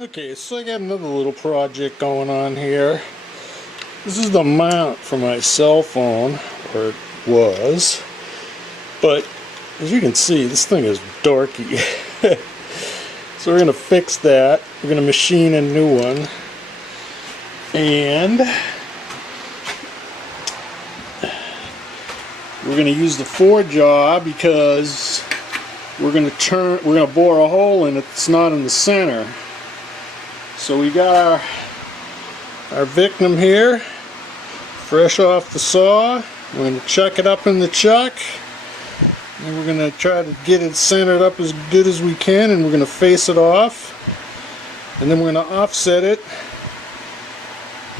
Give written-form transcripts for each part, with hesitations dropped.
Okay, so I got another little project going on here. This is the mount for my cell phone, or it was. But as you can see, this thing is dorky. So we're going to fix that. We're going to machine a new one. And we're going to use the 4-jaw because we're going to bore a hole in it that's not in the center. So we got our victim here, fresh off the saw. We're going to chuck it up in the chuck, and we're going to try to get it centered up as good as we can, and we're going to face it off, and then we're going to offset it,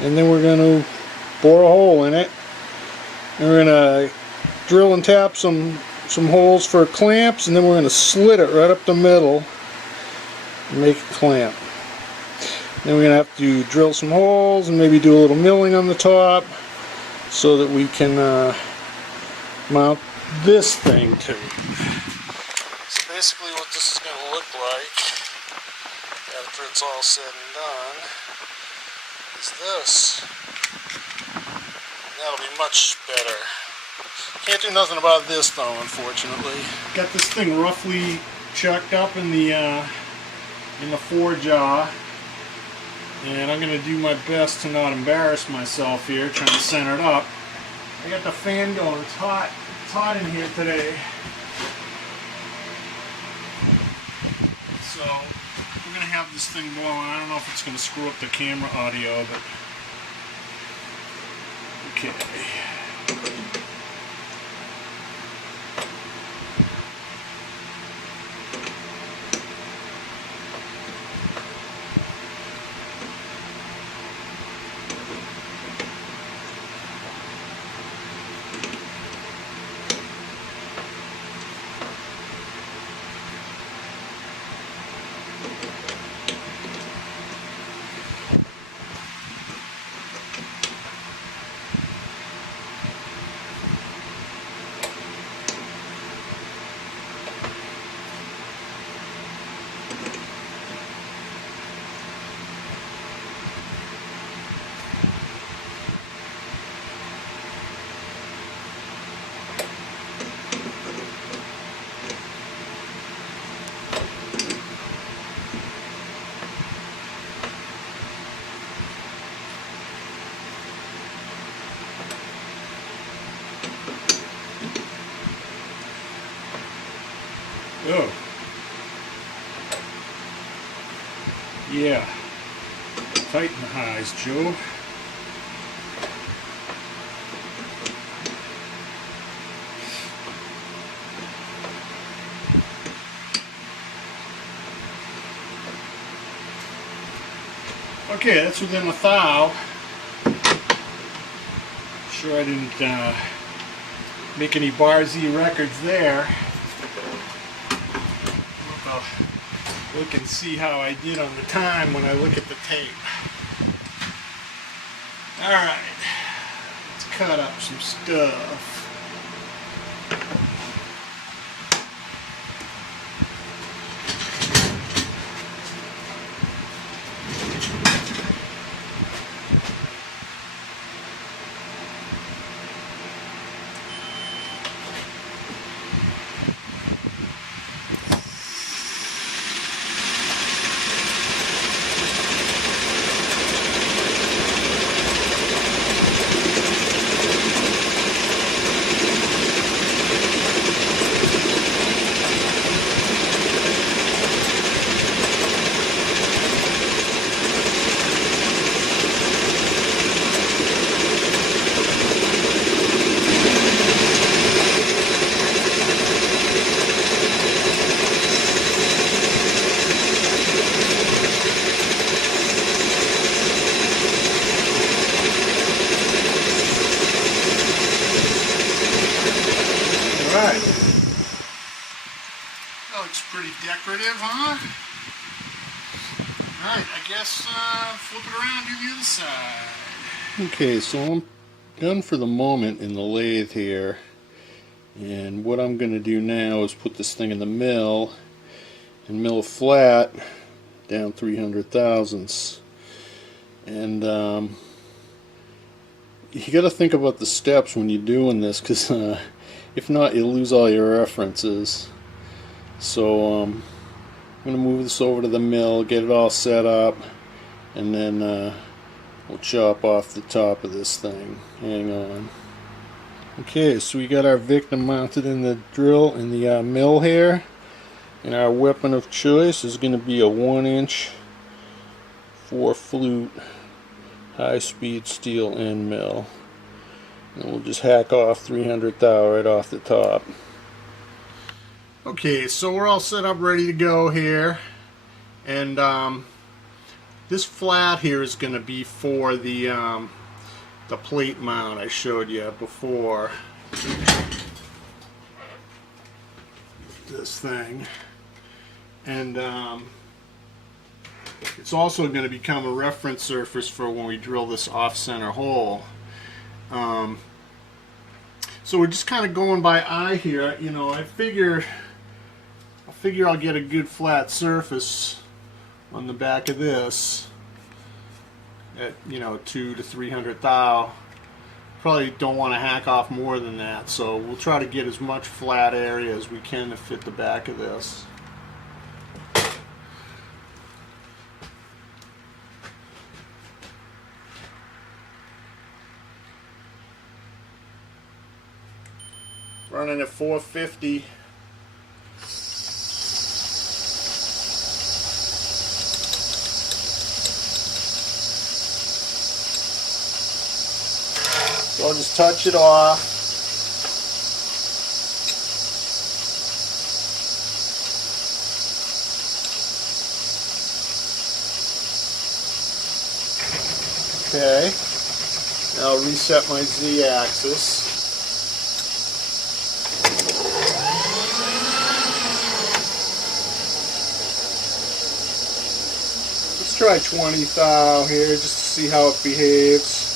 and then we're going to bore a hole in it, and we're going to drill and tap some holes for clamps, and then we're going to slit it right up the middle and make a clamp. Then we're going to have to drill some holes and maybe do a little milling on the top so that we can mount this thing to. So basically what this is going to look like after it's all said and done is this. That'll be much better. Can't do nothing about this though, unfortunately. Got this thing roughly chucked up in the 4-jaw. And I'm going to do my best to not embarrass myself here, trying to center it up. I got the fan going. It's hot. It's hot in here today. So we're going to have this thing blowing. I don't know if it's going to screw up the camera audio, but okay. Oh. Yeah. Tighten the highs, Joe. Okay, that's within a thou. Sure I didn't make any Bar Z records there. Look and see how I did on the time when I look at the tape. Alright, let's cut up some stuff. Alright. That looks pretty decorative, huh? Alright, I guess flip it around to the other side. Okay, so I'm done for the moment in the lathe here. And what I'm going to do now is put this thing in the mill and mill flat down 300 thousandths. And you got to think about the steps when you're doing this, because if not, you'll lose all your references. So I'm going to move this over to the mill, get it all set up, and then we'll chop off the top of this thing. Hang on. Okay, so we got our victim mounted in the drill in the mill here, and our weapon of choice is going to be a 1-inch 4-flute high-speed steel end mill, and we'll just hack off 300 thou right off the top. Okay, so we're all set up, ready to go here, and this flat here is going to be for the plate mount I showed you before. This thing, and it's also going to become a reference surface for when we drill this off-center hole. So we're just kind of going by eye here. You know, I figure I'll get a good flat surface on the back of this at, you know, 200 to 300 thou. Probably don't want to hack off more than that, so we'll try to get as much flat area as we can to fit the back of this. Running at 450. So I'll just touch it off. Okay. Now I'll reset my Z-axis. Let's try 20 thou here just to see how it behaves.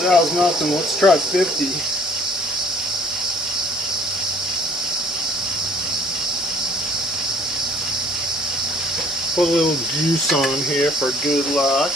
That was nothing. Let's try 50. Put a little juice on here for good luck.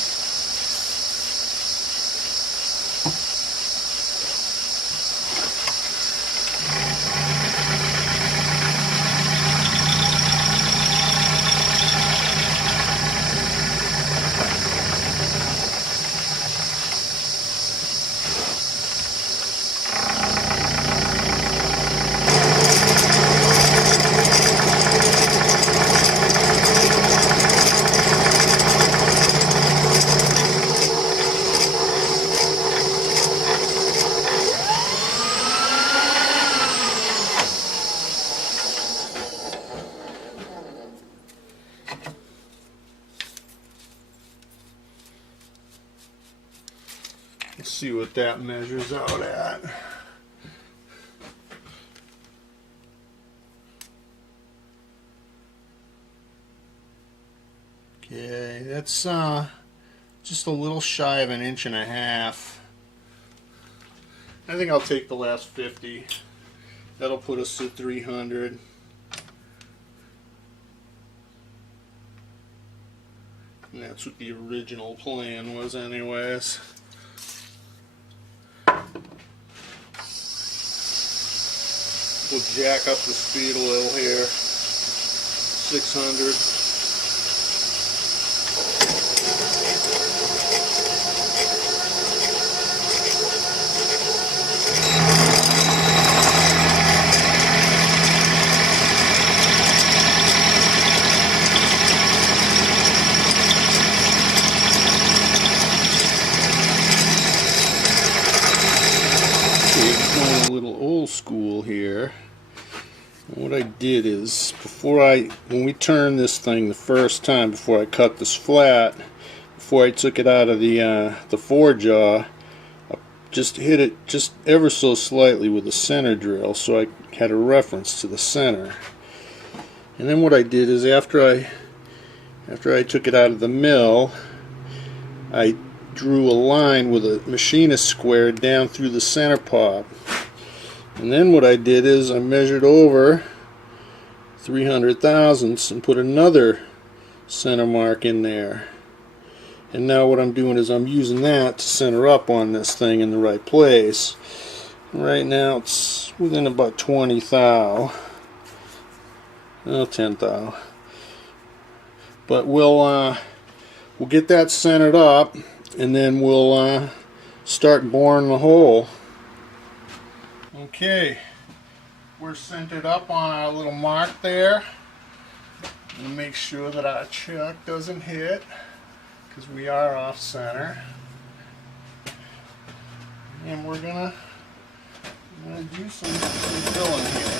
Let's see what that measures out at. Okay, that's just a little shy of 1.5 inches. I think I'll take the last 50. That'll put us to 300. And that's what the original plan was anyways. We'll jack up the speed a little here. 600. little old school here. And what I did is, when we turned this thing the first time, before I cut this flat, before I took it out of the 4-jaw, I just hit it just ever so slightly with the center drill, so I had a reference to the center. And then what I did is, after I took it out of the mill, I drew a line with a machinist square down through the center pop. And then what I did is I measured over 300 thousandths and put another center mark in there. And now what I'm doing is I'm using that to center up on this thing in the right place. Right now it's within about 20 thou. Oh, 10 thou. But we'll get that centered up, and then we'll start boring the hole. Okay, we're centered up on our little mark there. I'm gonna make sure that our chuck doesn't hit, because we are off center. And we're gonna do some drilling here.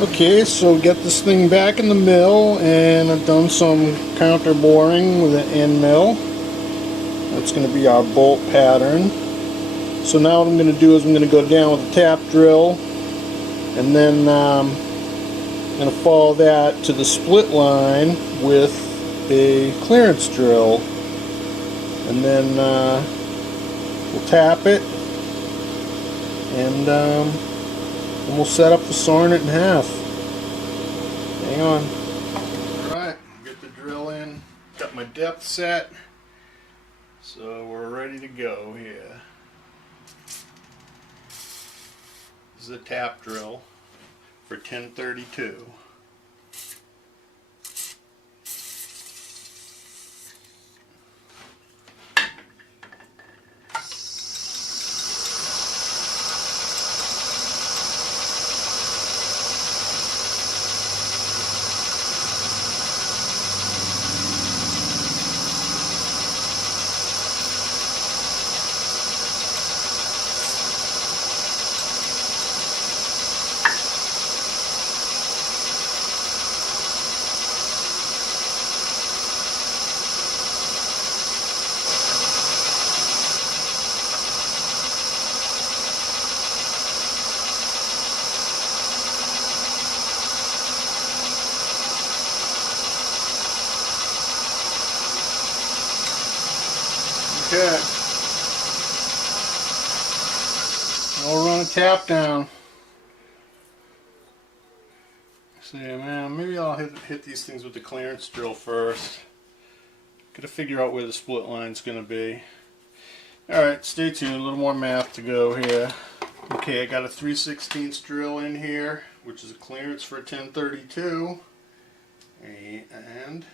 Okay, so get this thing back in the mill, and I've done some counter boring with an end mill. That's going to be our bolt pattern. So now what I'm going to do is I'm going to go down with a tap drill, and then I'm going to follow that to the split line with a clearance drill, and then We'll tap it, and we'll set up for sawing it in half. Hang on. Alright, get the drill in, got my depth set, so we're ready to go here. This is a tap drill for 1032. Okay. Now we'll run a tap down. See, man, maybe I'll hit these things with the clearance drill first. Gotta figure out where the split line's gonna be. Alright, stay tuned, a little more math to go here. Okay, I got a 3/16 drill in here, which is a clearance for a 1032. And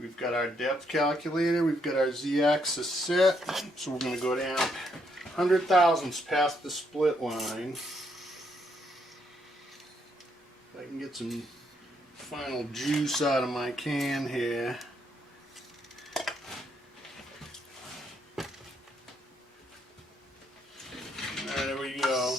we've got our depth calculator, we've got our z-axis set, so we're going to go down 100 thousandths past the split line. If I can get some final juice out of my can here. There we go.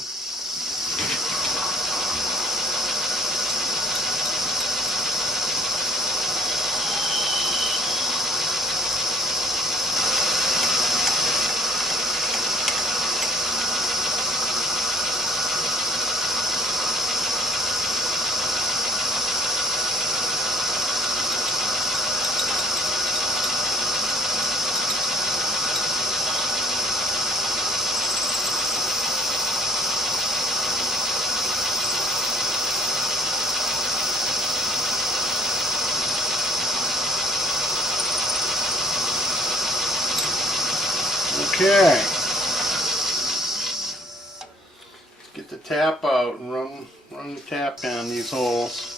Okay, let's get the tap out and run the tap down these holes.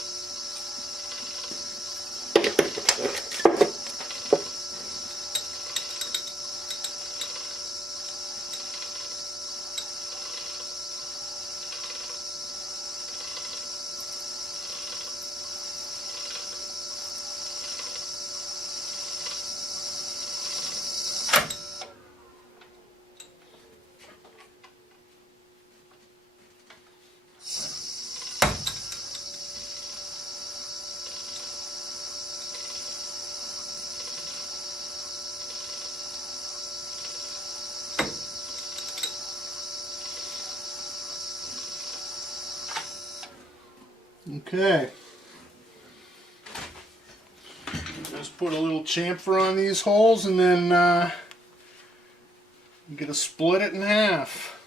Okay, just put a little chamfer on these holes and then you get to split it in half.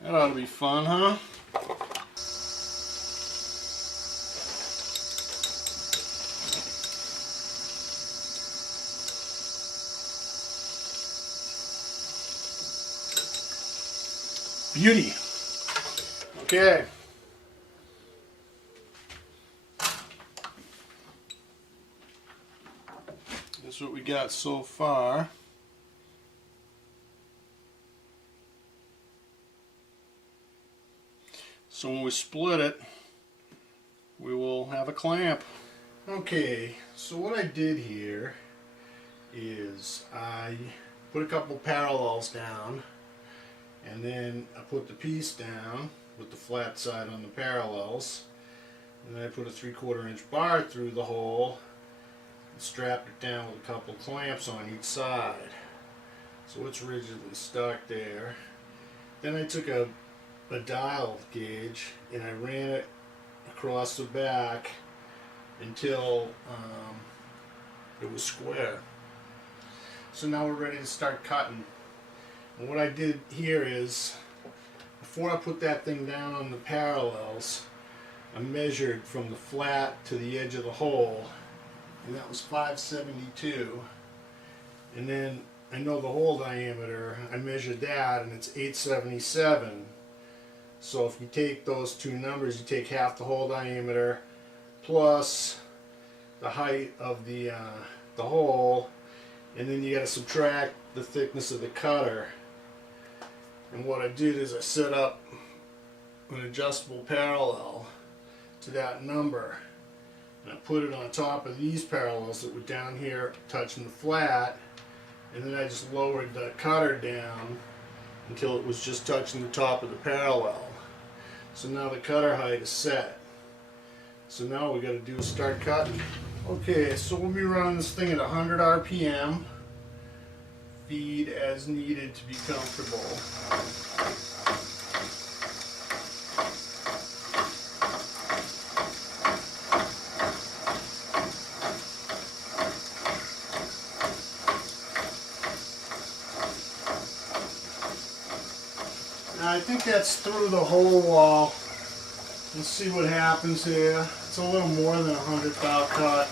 That ought to be fun, huh? Beauty. Okay. That's what we got so far. So when we split it, we will have a clamp. Okay, so what I did here is I put a couple parallels down, and then I put the piece down with the flat side on the parallels, and then I put a 3/4 inch bar through the hole and strapped it down with a couple clamps on each side. So it's rigidly stuck there. Then I took a dial gauge and I ran it across the back until it was square. So now we're ready to start cutting. And what I did here is, before I put that thing down on the parallels, I measured from the flat to the edge of the hole, and that was 572. And then I know the hole diameter, I measured that, and it's 877. So if you take those two numbers, you take half the hole diameter plus the height of the hole, and then you got to subtract the thickness of the cutter. And what I did is I set up an adjustable parallel to that number, and I put it on top of these parallels that were down here touching the flat, and then I just lowered the cutter down until it was just touching the top of the parallel. So now the cutter height is set. So now all we got to do is start cutting. Okay, so we'll be running this thing at 100 RPM. Feed as needed to be comfortable. Now I think that's through the whole wall. Let's see what happens here. It's a little more than 100 thou cut.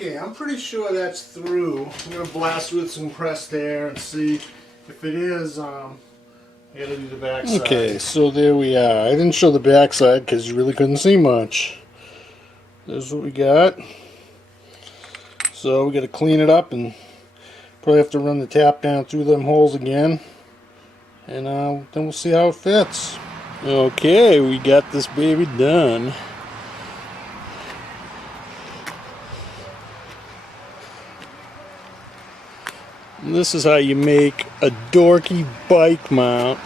Okay, I'm pretty sure that's through. I'm going to blast with some compressed air and see if it is. I got to do the backside. Okay, so there we are. I didn't show the backside because you really couldn't see much. There's what we got. So we got to clean it up and probably have to run the tap down through them holes again. And then we'll see how it fits. Okay, we got this baby done. This is how you make a dorky bike mount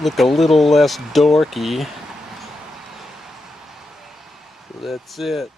look a little less dorky. So that's it.